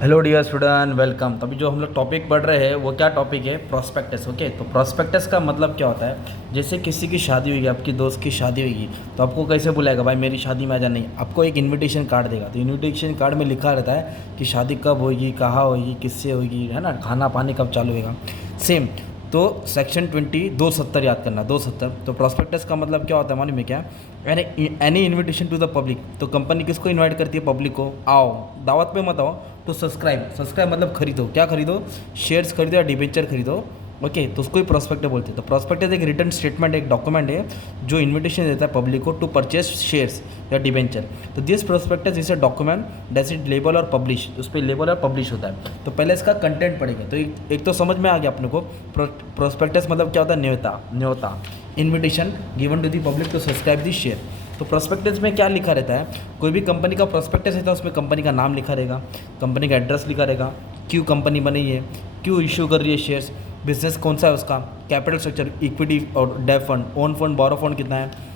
Hello dear student, welcome. तभी जो हम लोग टॉपिक पढ़ रहे हैं वो क्या टॉपिक है? प्रोस्पेक्टस। ओके, तो प्रोस्पेक्टस का मतलब क्या होता है? जैसे किसी की शादी होगी, आपकी दोस्त की शादी होगी, तो आपको कैसे बुलाएगा? भाई मेरी शादी में आ जा। नहीं, आपको एक इनविटेशन कार्ड देगा। तो इनविटेशन कार्ड में लिखा रहता है कि शादी कब होगी, कहाँ होगी, किससे होगी, है ना, खाना पानी कब चालू होगा। सेम। तो सेक्शन 270 याद करना, 270। तो प्रोस्पेक्टस का मतलब क्या होता है मालूम है क्या? Any invitation to the public. तो कंपनी किसको इनवाइट करती है? पब्लिक को। आओ, दावत पे मत आओ। तो सब्सक्राइब मतलब खरीदो। क्या खरीदो? शेयर्स खरीदो या डिबेंचर खरीदो। ओके, तो उसको ही प्रोस्पेक्टस बोलते हैं। तो प्रोस्पेक्टस एक रिटर्न स्टेटमेंट, एक डॉक्यूमेंट है जो इन्विटेशन देता है पब्लिक को टू परचेज शेयर्स या डिबेंचर। तो this prospectus is a document that is label और पब्लिश। उस पर लेबल और पब्लिश होता है। तो पहले इसका कंटेंट पढ़ेंगे। तो एक तो समझ में आ गया अपने को। प्रोस्पेक्टस मतलब क्या होता है? न्योता invitation given to the public to subscribe the share. तो प्रोस्पेक्टस में क्या लिखा रहता है? कोई भी कंपनी का प्रोस्पेक्टस रहता है, उसमें कंपनी का नाम लिखा रहेगा, कंपनी का एड्रेस लिखा रहेगा, क्यों कंपनी बनी है, क्यों इशू कर रही है शेयर्स, बिजनेस कौन सा है उसका, कैपिटल स्ट्रक्चर, इक्विटी और डेट फंड, ओन फंड, बोरो फंड कितना है,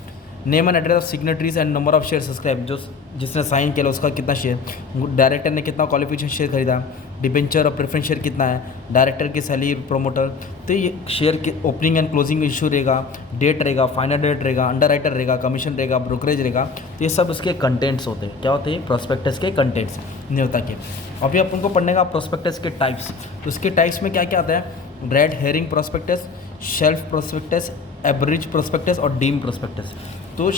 name and address of signatories and number of share subscribe, जो जिसने साइन किया उसका कितना शेयर, डायरेक्टर ने कितना क्वालिफिकेशन शेयर खरीदा, डिबेंचर और प्रेफरेंस शेयर कितना है, डायरेक्टर की सैलरी, प्रमोटर। तो ये शेयर के ओपनिंग एंड क्लोजिंग इशू रहेगा, डेट रहेगा, फाइनल डेट रहेगा, अंडर राइटर रहेगा, कमीशन रहेगा, ब्रोकरेज रहेगा। तो ये सब उसके कंटेंट्स होते हैं। क्या होते हैं? प्रोस्पेक्टस के कंटेंट्स, न्योता के। अभी अपन को पढ़ने का प्रोस्पेक्टस के टाइप्स। तो उसके टाइप्स में क्या क्या आता है? Red herring prospectus, shelf prospectus, abridge prospectus और डीम प्रोस्पेक्टस। तो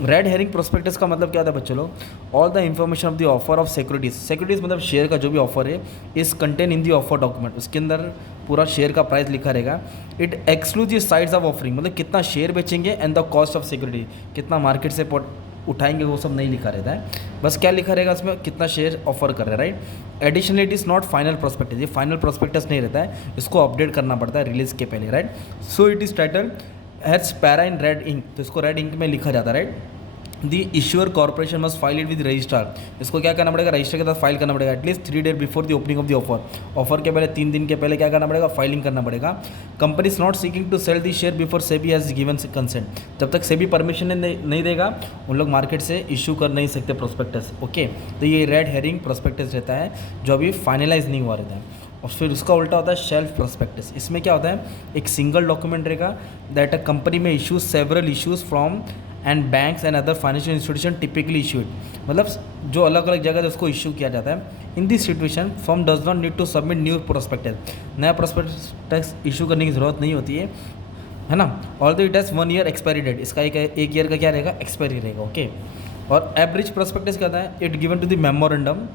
रेड हेरिंग प्रोस्पेक्टस का मतलब क्या होता है बच्चों लोग? All the information of the offer of securities मतलब शेयर का जो भी ऑफर है इस contain in the offer document. उसके अंदर पूरा शेयर का प्राइस लिखा रहेगा। इट एक्सक्लूड द साइड्स ऑफ ऑफरिंग मतलब कितना शेयर बेचेंगे and the cost of security, कितना मार्केट से उठाएंगे, वो सब नहीं लिखा रहता है। बस क्या लिखा रहेगा उसमें? कितना शेयर ऑफर कर रहे हैं, right. Additionally it is not final prospectus. ये फाइनल प्रोस्पेक्टस नहीं रहता है, इसको अपडेट करना पड़ता है रिलीज के पहले, right. So it is title has para in red ink. तो इसको रेड इंक में लिखा जाता है, right. The issuer corporation must file it with registrar. इसको क्या करना पड़ेगा? रजिस्टर के साथ फाइल करना पड़ेगा at least 3 days before the opening of the offer. Offer के पहले 3 दिन के पहले क्या करना पड़ेगा? फाइलिंग करना पड़ेगा। Company is not seeking to sell the share before SEBI has given consent. जब तक सेबी परमिशन नहीं देगा उन लोग मार्केट से इशू कर नहीं सकते प्रोस्पेक्टस। ओके, तो ये रेड हेरिंग प्रोस्पेक्टस रहता है जो अभी फाइनलाइज नहीं हुआ रहता है। और फिर उसका उल्टा होता है शेल्फ प्रोस्पेक्टस। इसमें क्या होता है? एक सिंगल डॉक्यूमेंट रहेगा दैट अ कंपनी में issues several issues from and banks and other financial institution typically issued. मतलब जो अलग अलग जगह से उसको इशू किया जाता है। In this situation firm does not need to submit new prospectus. नया प्रोस्पेक्टस इशू करने की ज़रूरत नहीं होती है ना। All though it has 1 year expiry date. इसका एक ईयर का क्या रहेगा? एक्सपायरी रहेगा। ओके, और एवरेज प्रोस्पेक्टस क्या होता है? It given to the memorandum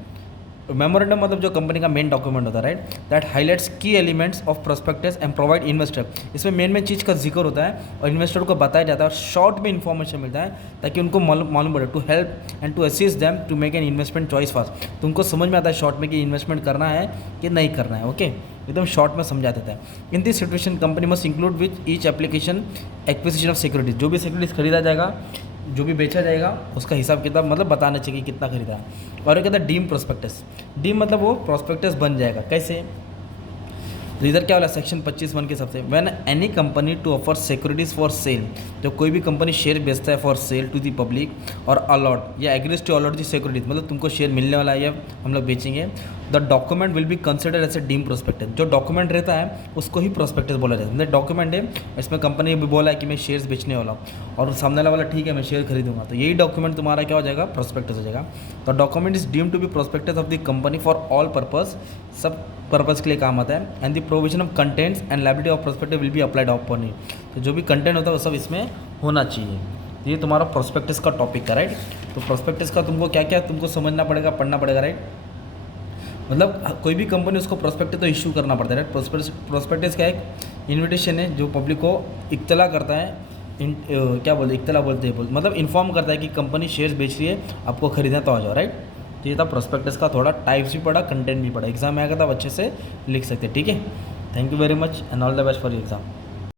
मतलब जो कंपनी का मेन डॉक्यूमेंट होता है, राइट। दैट हाईलाइट्स की elements of prospectus and provide investor. इसमें मेन चीज़ का जिक्र होता है और इन्वेस्टर को बताया जाता है और शॉर्ट में इन्फॉर्मेशन मिलता है ताकि उनको मालूम पड़े, to help and to assist them to make an investment choice fast. तो उनको समझ में आता है शॉर्ट में कि इन्वेस्टमेंट करना है कि नहीं करना है। ओके, एकदम शॉर्ट में समझा देता है। In this situation company must include with each application acquisition of securities. जो भी सिक्योरिटीज खरीदा जाएगा, जो भी बेचा जाएगा, उसका हिसाब किताब मतलब बताना चाहिए कितना खरीदा है। और एक कहता है डीम प्रोस्पेक्टस। डीम मतलब वो प्रोस्पेक्टस बन जाएगा। कैसे? तो इधर क्या वाला सेक्शन 25(1) के सबसे when any company to offer securities for sale. जब कोई भी कंपनी शेयर बेचता है for sale to the public और अलॉट या agrees to allot the securities, मतलब तुमको शेयर मिलने वाला है या हम लोग बेचेंगे, the document will be consider as a deem prospectus. जो डॉक्यूमेंट रहता है उसको ही प्रोस्पेक्टस बोला जाता है। मतलब डॉक्यूमेंट है, इसमें कंपनी भी बोला है कि मैं शेयर्स बेचने वाला हूँ और सामने वाला ठीक है मैं शेयर खरीदूंगा, तो यही डॉक्यूमेंट तुम्हारा क्या हो जाएगा? प्रोस्पेक्टस हो जाएगा। तो document is deem to be prospectus of the company for all purpose, सब पर्पज़ के लिए काम आता है। And the provision of contents and liability of prospectus will be applied upon it. तो जो भी कंटेंट होता है वो सब इसमें होना चाहिए। ये तुम्हारा प्रोस्पेक्टस का टॉपिक है, राइट। तो प्रोस्पेक्टस का तुमको क्या क्या तुमको समझना पड़ेगा, पढ़ना पड़ेगा, राइट। मतलब कोई भी कंपनी उसको प्रोस्पेक्टस तो इशू करना पड़ता है, राइट। प्रोस्पेक्टस क्या एक इन्विटेशन है जो पब्लिक को इत्तला करता है, क्या बोलते इत्तला बोलते हैं, मतलब इन्फॉर्म करता है कि कंपनी शेयर्स बेच रही है, आपको खरीदना तो आ जाओ, राइट। तो ये था प्रोस्पेक्टस का। थोड़ा टाइप्स भी पढ़ा, कंटेंट भी पढ़ा, एग्जाम में आएगा तब अच्छे से लिख सकते हैं, ठीक है। Thank you very much and all the best for exam.